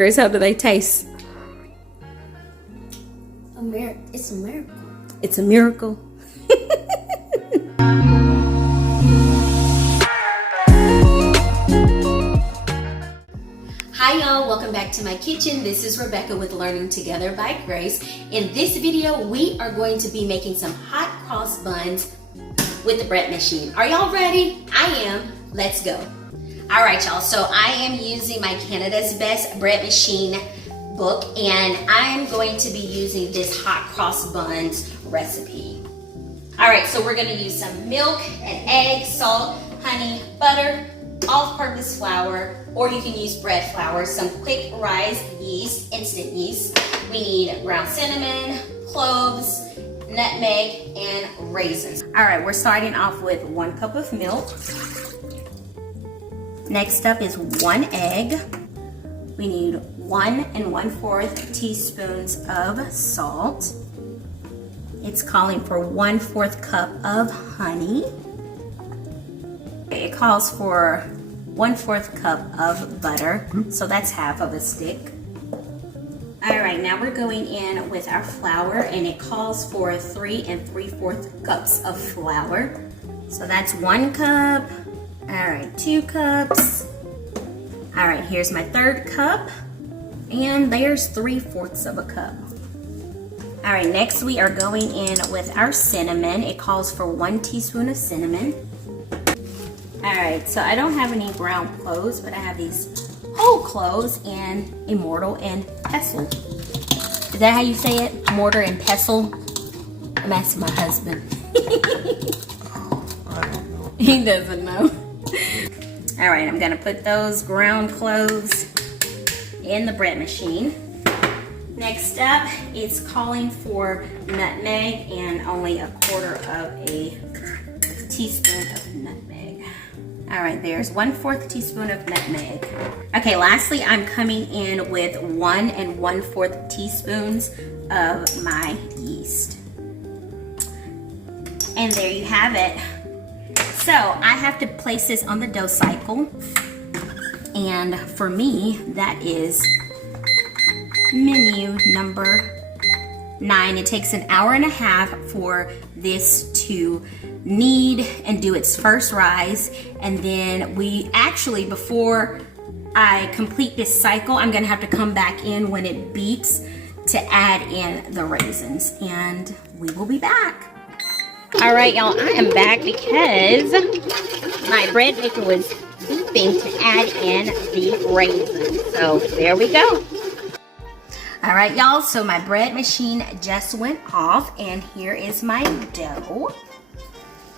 Grace? How do they taste? It's a miracle. It's a miracle. Hi y'all, welcome back to my kitchen. This is Rebecca with Learning Together by Grace. In this video, we are going to be making some hot cross buns with the bread machine. Are y'all ready? I am. Let's go. All right, y'all. So I am using my Canada's Best bread machine book, and I'm going to be using this hot cross buns recipe. All right, so we're gonna use some milk and egg, salt, honey, butter, all-purpose flour, or you can use bread flour, some quick rise yeast, instant yeast. We need ground cinnamon, cloves, nutmeg, and raisins. All right, we're starting off with 1 cup of milk. Next up is 1 egg. We need 1 1/4 teaspoons of salt. It's calling for 1/4 cup of honey. It calls for 1/4 cup of butter, so that's half of a stick. All right, now we're going in with our flour, and it calls for 3 3/4 cups of flour. So that's 1 cup. All right, 2 cups. All right, here's my 3rd cup, and there's 3/4 of a cup. All right, next we are going in with our cinnamon. It calls for 1 teaspoon of cinnamon. All right, so I don't have any ground cloves, but I have these whole cloves and a mortar and pestle. Is that how you say it? Mortar and pestle? I'm asking my husband. I don't know. He doesn't know. All right, I'm gonna put those ground cloves in the bread machine. Next up, it's calling for nutmeg and only 1/4 of a teaspoon of nutmeg. All right, there's 1/4 teaspoon of nutmeg. Okay, lastly, I'm coming in with 1 1/4 teaspoons of my yeast. And there you have it. So I have to place this on the dough cycle. And for me, that is menu number 9. It takes 1.5 hours for this to knead and do its first rise, and then we actually, before I complete this cycle, I'm gonna have to come back in when it beeps to add in the raisins, and we will be back. All right, y'all, I am back because my bread maker was beeping to add in the raisins, so there we go. All right, y'all, so my bread machine just went off, and here is my dough.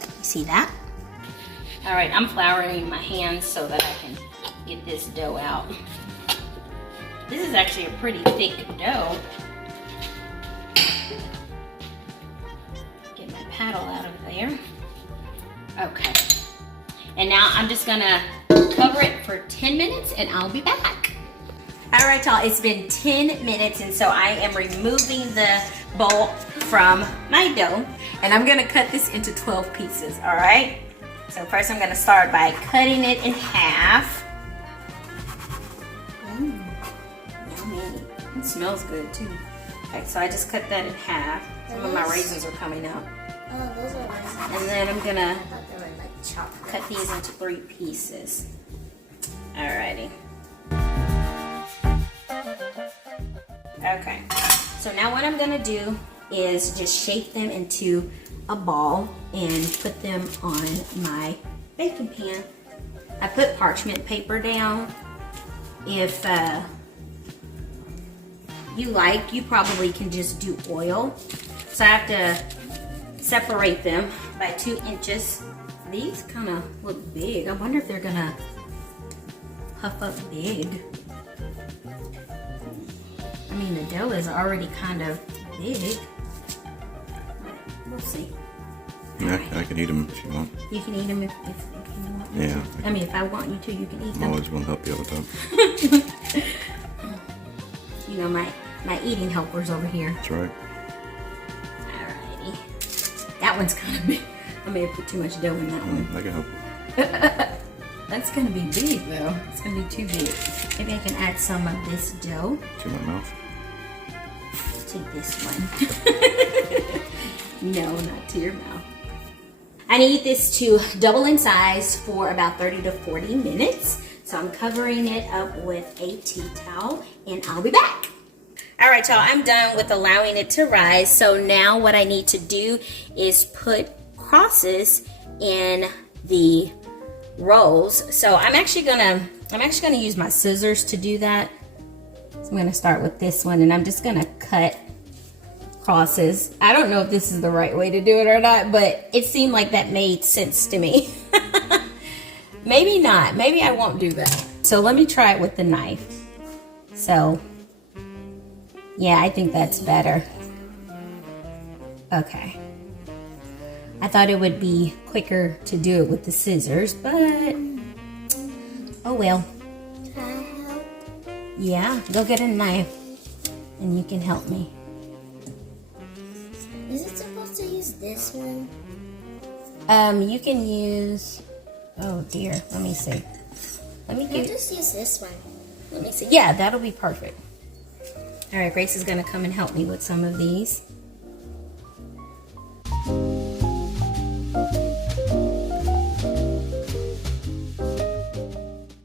You see that? All right, I'm flouring my hands so that I can get this dough out. This is actually a pretty thick dough. Get my paddle out of there. Okay. And now I'm just gonna cover it for 10 minutes and I'll be back. All right, y'all, it's been 10 minutes, and so I am removing the bowl from my dough, and I'm gonna cut this into 12 pieces, all right? So first I'm gonna start by cutting it in half. Yummy. It smells good too. Okay, so I just cut that in half. Some of my raisins are coming out. Oh, those are raisins. And then I'm gonna I thought they were like chocolate. cut these into 3 pieces. Alrighty. Okay, so now what I'm gonna do is just shape them into a ball and put them on my baking pan. I put parchment paper down. If you like, you probably can just do oil. So I have to separate them by 2 inches. These kind of look big. I wonder if they're gonna puff up big. I mean, the dough is already kind of big. We'll see. Yeah, right. I can eat them if you want. You can eat them if you want. Yeah. I mean, if I want you to, you can eat them. I always want to help you all the time. You know, my eating helper's over here. That's right. Alrighty. That one's kind of big. I may have put too much dough in that one. I can help you. That's gonna be big though. It's gonna be too big. Maybe I can add some of this dough To my mouth. to this one. No, not to your mouth. I need this to double in size for about 30 to 40 minutes. So I'm covering it up with a tea towel and I'll be back. All right, y'all, I'm done with allowing it to rise. So now what I need to do is put crosses in the rolls. So I'm actually gonna use my scissors to do that. So I'm gonna start with this one and I'm just gonna cut crosses. I don't know if this is the right way to do it or not, but it seemed like that made sense to me. Maybe not. Maybe I won't do that. So let me try it with the knife. So, yeah, I think that's better. Okay. I thought it would be quicker to do it with the scissors, but oh well. Can I help? Yeah, go get a knife and you can help me. Is it supposed to use this one? You can use, oh dear, let me see. Let me I'll get, just use this one. let me see. Yeah, that'll be perfect. All right, Grace is gonna come and help me with some of these.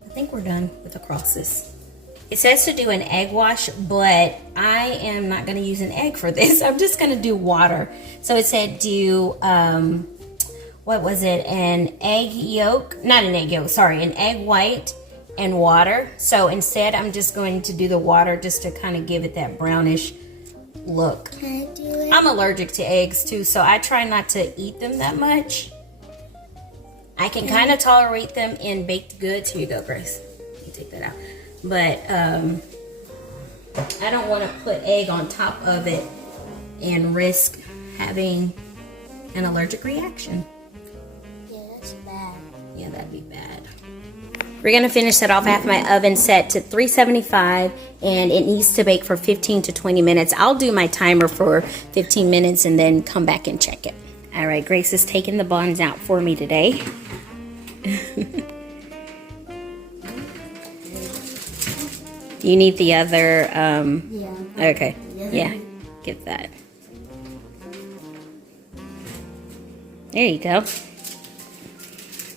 I think we're done with the crosses. It says to do an egg wash, but I am not gonna use an egg for this. I'm just gonna do water. So it said do, what was it? An egg yolk, not an egg yolk, sorry, an egg white and water. So instead I'm just going to do the water just to kind of give it that brownish look. Can I do it? I'm allergic to eggs too, so I try not to eat them that much. I can kind of tolerate them in baked goods. Here you go, Grace. You take that out. But I don't want to put egg on top of it and risk having an allergic reaction. Yeah, that's bad. Yeah, that'd be bad. We're gonna finish that off. I have my oven set to 375 and it needs to bake for 15 to 20 minutes. I'll do my timer for 15 minutes and then come back and check it. All right, Grace is taking the buns out for me today. Do you need the other, Yeah. okay, yeah, get that. There you go.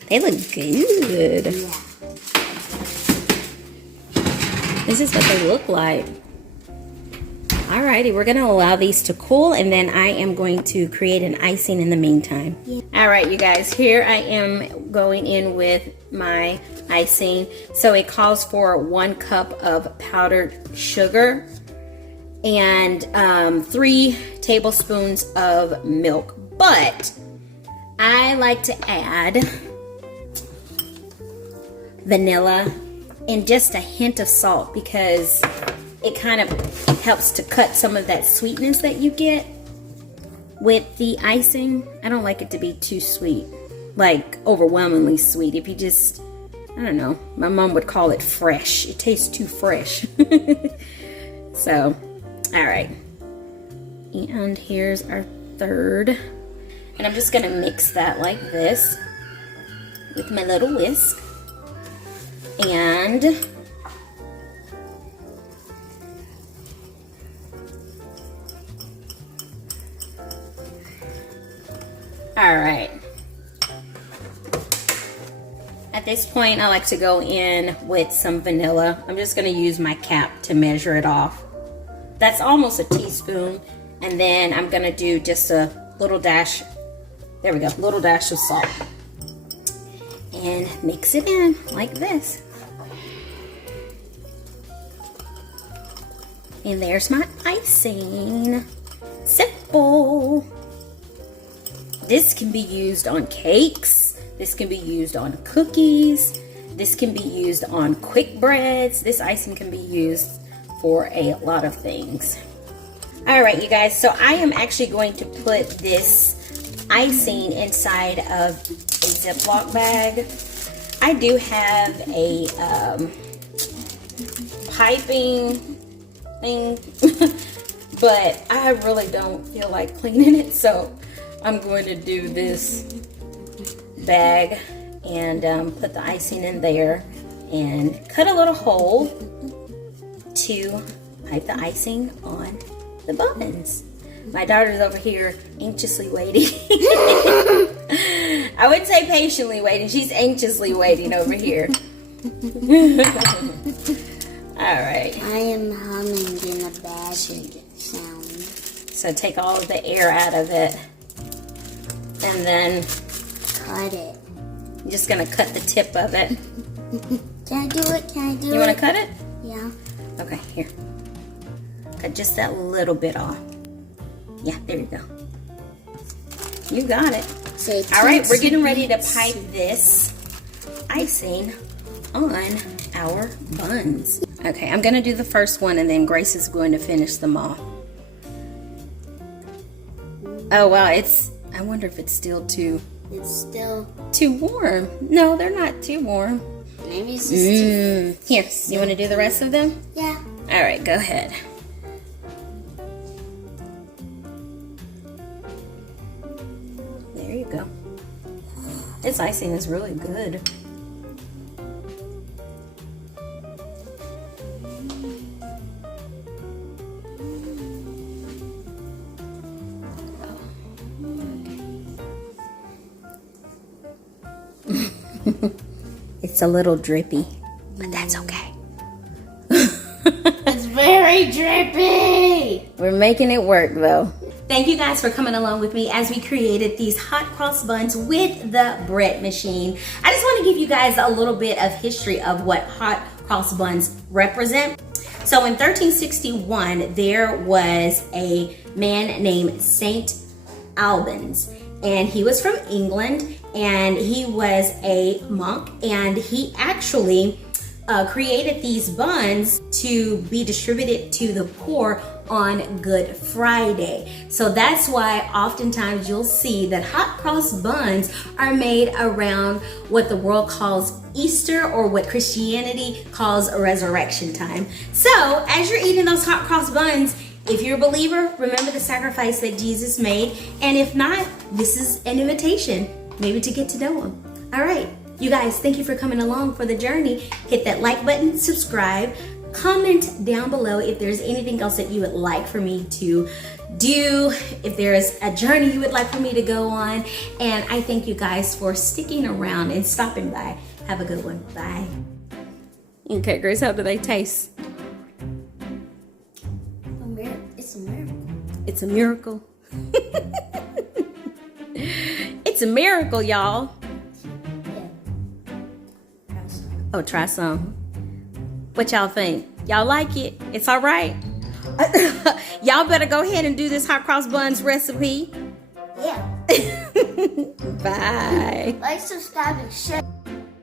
They look good. Yeah. This is what they look like. Alrighty, we're gonna allow these to cool and then I am going to create an icing in the meantime. Yeah. Alright, you guys, here I am going in with my icing. So it calls for 1 cup of powdered sugar and 3 tablespoons of milk. But I like to add vanilla and just a hint of salt because it kind of helps to cut some of that sweetness that you get with the icing. I don't like it to be too sweet, like overwhelmingly sweet. If you just, I don't know, my mom would call it fresh. It tastes too fresh. So, all right. And here's our third. And I'm just gonna mix that like this with my little whisk. And all right. At this point, I like to go in with some vanilla. I'm just gonna use my cap to measure it off. That's almost a teaspoon. And then I'm gonna do just a little dash, there we go, little dash of salt. And mix it in like this. And there's my icing. Simple. This can be used on cakes. This can be used on cookies. This can be used on quick breads. This icing can be used for a lot of things. All right, you guys, so I am actually going to put this icing inside of a Ziploc bag. I do have a piping thing, but I really don't feel like cleaning it, so I'm going to do this bag and put the icing in there and cut a little hole to pipe the icing on the buns. My daughter's over here anxiously waiting. I would say patiently waiting. She's anxiously waiting over here. Alright. I am humming in a bad sound. So take all of the air out of it. And then Cut it. I'm just going to cut the tip of it. Can I do it? Can I do it? You want to cut it? Yeah. Okay, here. Cut just that little bit off. Yeah, there you go. You got it. Say All right, we're teensy getting ready to weensy. pipe this icing on our buns. Okay, I'm gonna do the first one and then Grace is going to finish them all. Oh wow, I wonder if it's still too warm. No, they're not too warm. Maybe it's just too. Here, you wanna do the rest of them? Yeah. All right, go ahead. There you go. This icing is really good. It's a little drippy, but that's okay. It's very drippy. We're making it work though. Thank you guys for coming along with me as we created these hot cross buns with the bread machine. I just want to give you guys a little bit of history of what hot cross buns represent. So in 1361, there was a man named Saint Albans, and he was from England, and he was a monk, and he actually created these buns to be distributed to the poor on Good Friday. So that's why oftentimes you'll see that hot cross buns are made around what the world calls Easter, or what Christianity calls resurrection time. So as you're eating those hot cross buns, if you're a believer, remember the sacrifice that Jesus made. And if not, this is an invitation, maybe to get to know him. All right, you guys, thank you for coming along for the journey. Hit that like button, subscribe, comment down below if there's anything else that you would like for me to do, if there's a journey you would like for me to go on. And I thank you guys for sticking around and stopping by. Have a good one. Bye. Okay, Grace, how do they taste? It's a miracle. It's a miracle. It's a miracle, y'all. Yeah. Oh, try some. What y'all think? Y'all like it? It's all right? Y'all better go ahead and do this hot cross buns recipe. Yeah. Bye. Like, subscribe, and share.